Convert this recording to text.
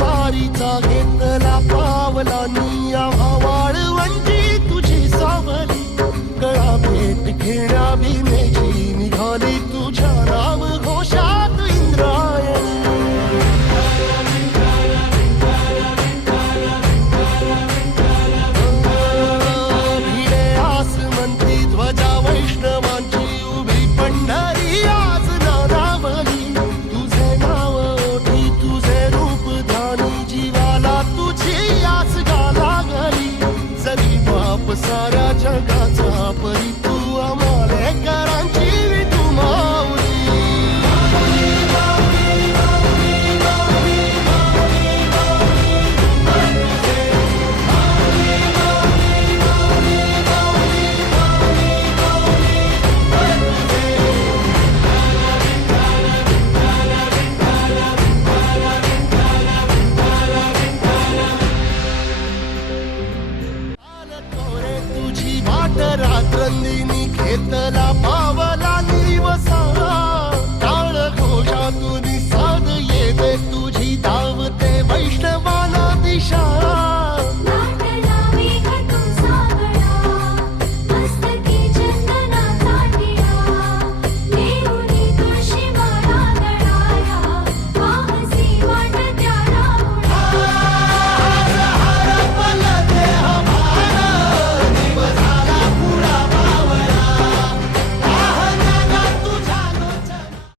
पारीचा घेतला पावलानी आवाळ वंजी म्हणजे तुझी सावली. गळा भेट घेण्या भीमेची निघाली तुझ्या नाम घोषात इंद्रायणी. ध्वजा वैष्णव. తల్లిని కేతల పావ